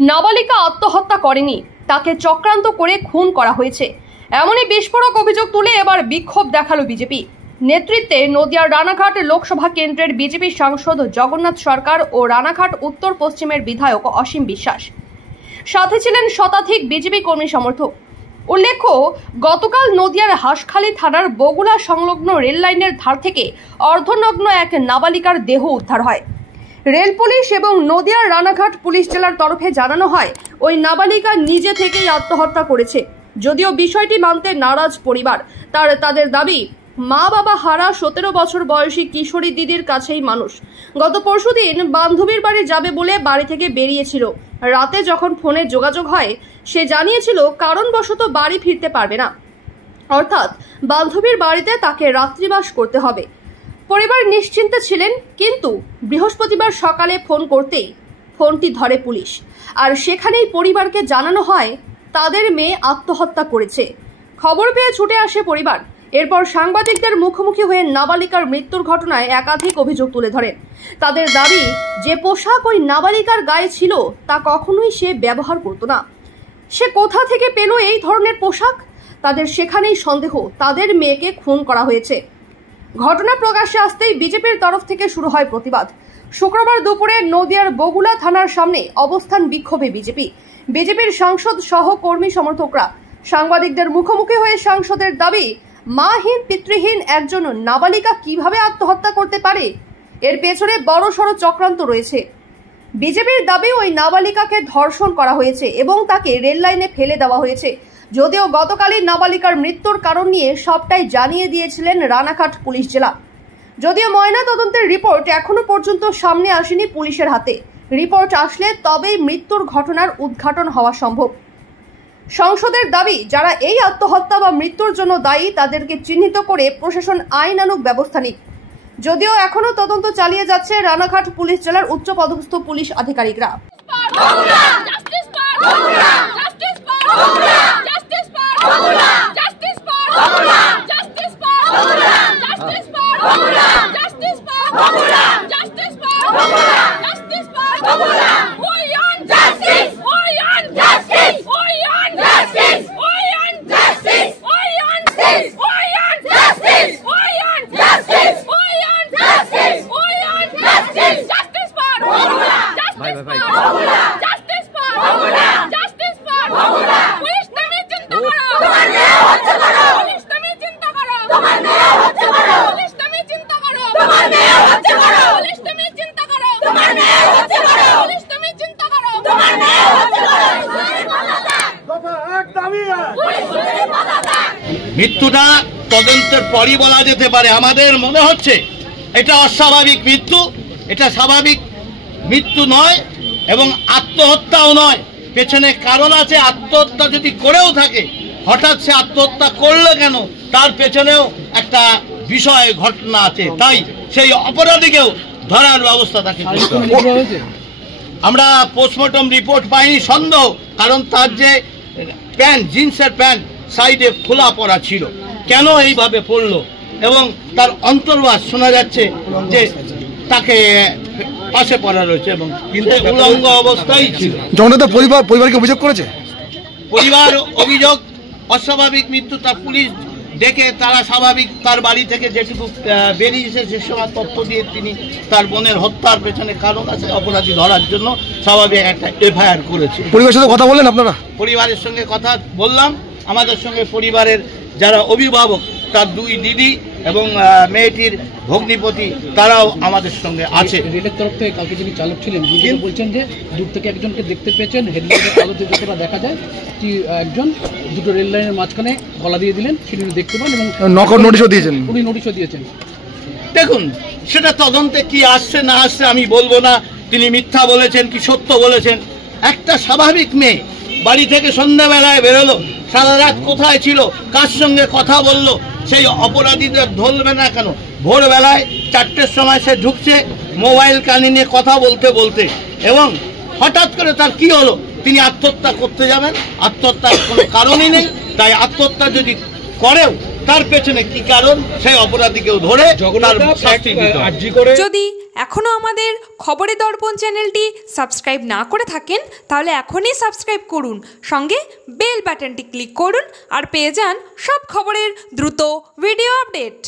নাবালিকা আত্মহত্যা করেনি, তাকে চক্রান্ত করে খুন করা হয়েছে, এমনই বিস্ফোরক অভিযোগ তুলে এবার বিক্ষোভ দেখালো বিজেপি নেতৃত্বে নদিয়ার রানাঘাট লোকসভা কেন্দ্রের বিজেপি সাংসদ জগন্নাথ সরকার ও রানাঘাট উত্তর পশ্চিমের বিধায়ক অসীম বিশ্বাস। সাথে ছিলেন শতাধিক বিজেপি কর্মী সমর্থক। উল্লেখ্য, গতকাল নদিয়ার হাঁসখালী থানার বগুলা সংলগ্ন রেল লাইনের ধার থেকে অর্ধনগ্ন এক নাবালিকার দেহ উদ্ধার হয়। রেল পুলিশ এবং নদিয়ার রানাঘাট পুলিশ জেলার তরফে জানানো হয় ওই নাবালিকা নিজে থেকেই আত্মহত্যা করেছে। যদিও বিষয়টি মানতে নারাজ পরিবার, তাদের দাবি মা বাবা হারা 17 বছর বয়সী কিশোরী দিদির কাছেই মানুষ। গত পরশুদিন বান্ধবীর বাড়ি যাবে বলে বাড়ি থেকে বেরিয়েছিল। রাতে যখন ফোনে যোগাযোগ হয়, সে জানিয়েছিল কারণবশত বাড়ি ফিরতে পারবে না, অর্থাৎ বান্ধবীর বাড়িতে তাকে রাত্রিবাস করতে হবে। পরিবার নিশ্চিন্তে ছিলেন, কিন্তু বৃহস্পতিবার সকালে ফোন করতেই ফোনটি ধরে পুলিশ, আর সেখানেই পরিবারকে জানানো হয় তাদের মেয়ে আত্মহত্যা করেছে। খবর পেয়ে ছুটে আসে পরিবার। এরপর সাংবাদিকদের মুখোমুখি হয়ে নাবালিকার মৃত্যুর ঘটনায় একাধিক অভিযোগ তুলে ধরেন। তাদের দাবি, যে পোশাক ওই নাবালিকার গায়ে ছিল তা কখনোই সে ব্যবহার করত না। সে কোথা থেকে পেল এই ধরনের পোশাক? তাদের সেখানেই সন্দেহ তাদের মেয়েকে খুন করা হয়েছে। ঘটনা প্রকাশ্যে আসতেই বিজেপির তরফ থেকে শুরু হয় প্রতিবাদ। শুক্রবার দুপুরে নদিয়ার বগুলা থানার সামনে অবস্থান বিক্ষোভে বিজেপির সাংসদ সহ কর্মী সমর্থকরা। সাংবাদিকদের মুখোমুখি হয়ে সাংসদের দাবি, মাহীন পিতৃহীন একজন নাবালিকা কিভাবে আত্মহত্যা করতে পারে? এর পেছনে বড়সড় চক্রান্ত রয়েছে। বিজেপির দাবি, ওই নাবালিকাকে ধর্ষণ করা হয়েছে এবং তাকে রেল লাইনে ফেলে দেওয়া হয়েছে। যদিও গতকালই নাবালিকার মৃত্যুর কারণ নিয়ে সবটাই জানিয়ে দিয়েছিলেন রানাঘাট পুলিশ জেলা। যদিও ময়না তদন্তের রিপোর্ট এখনো পর্যন্ত সামনে আসেনি পুলিশের হাতে। রিপোর্ট আসলে তবেই মৃত্যুর ঘটনার উদ্ঘাটন হওয়া সম্ভব। সংসদের দাবি, যারা এই আত্মহত্যা বা মৃত্যুর জন্য দায়ী তাদেরকে চিহ্নিত করে প্রশাসন আইনানুগ ব্যবস্থা নিক। যদিও এখনো তদন্ত চালিয়ে যাচ্ছে রানাঘাট পুলিশ জেলার উচ্চপদস্থ পুলিশ আধিকারিকরা। মৃত্যুটা তদন্তের পরই বলা যেতে পারে। আমাদের মনে হচ্ছে এটা অস্বাভাবিক মৃত্যু, এটা স্বাভাবিক মৃত্যু নয় এবং আত্মহত্যাও নয়। পেছনে কারণ আছে। আত্মহত্যা যদি করেও থাকে, হঠাৎ সে আত্মহত্যা করলে কেন, তার পেছনেও একটা বিষয় ঘটনা আছে। তাই সেই অপরাধীকেও ধরার ব্যবস্থা থাকে। আমরা পোস্টমর্টম রিপোর্ট পাইনি, সন্দেহ, কারণ তার যে প্যান্ট, জিন্সের প্যান্ট সাইডে খোলা পড়া ছিল, কেন এইভাবে পড়লো, এবং তার অন্তর্বাস শোনা যাচ্ছে যে তাকে পাশে পড়া রয়েছে এবং কিন্তু উলঙ্গ অবস্থায় ছিল। জগন্নাথ পরিবারকে অভিযোগ করেছে, পরিবার অভিযোগ অস্বাভাবিক মৃত্যু। তার পুলিশ ডেকে তারা স্বাভাবিক তার বাড়ি থেকে যেটুকু বেরিয়েছে সে সময় তথ্য দিয়ে তিনি তার বোনের হত্যার পেছনে কারণ আছে অপরাধী ধরার জন্য স্বাভাবিক একটা এফআইআর করেছে। পরিবারের সাথে কথা বললেন আপনারা? পরিবারের সঙ্গে কথা বললাম। আমাদের সঙ্গে পরিবারের যারা অভিভাবক, তার দুই দিদি এবং মেয়েটির ভগ্নিপতি, তারাও আমাদের সঙ্গে আছে। রেলের তরফ থেকে কালকে যিনি চালক ছিলেন তিনি বলছেন যে দূর থেকে একজনকে দেখতে পেয়েছেন, হেডলাইটের আলোতে যতটা দেখা যায় কি একজন দুটো রেল লাইনের মাঝখানে গলা দিয়ে দিলেন, সেটি দেখতে পান এবং নকআউট নোটিশও দিয়েছেন। উনি নোটিশও দিয়েছেন। দেখুন, সেটা তদন্তে কি আসছে না আসছে আমি বলবো না, তিনি মিথ্যা বলেছেন কি সত্য বলেছেন। একটা স্বাভাবিক মেয়ে বাড়ি থেকে সন্ধ্যাবেলায় বেরোলো, সারা রাত কোথায় ছিল, কার সঙ্গে কথা বললো, সেই অপরাধীদের ধরবে না কেন? ভোরবেলায় 4টের সময় সে ঢুকছে, মোবাইল কানে নিয়ে কথা বলতে বলতে, এবং হঠাৎ করে তার কি হলো, তিনি আত্মহত্যা করতে যাবেন? আত্মহত্যার কোনো কারণই নেই। তাই আত্মহত্যা যদি করেও তার পেছনে কি কারণ, সেই অপরাধীকেও ধরে শাস্তি দিতে হবে। যদি এখনও আমাদের খবরের দর্পণ চ্যানেলটি সাবস্ক্রাইব না করে থাকেন তাহলে এখনই সাবস্ক্রাইব করুন, সঙ্গে বেল বাটনটি ক্লিক করুন আর পেয়ে যান সব খবরের দ্রুত ভিডিও আপডেট।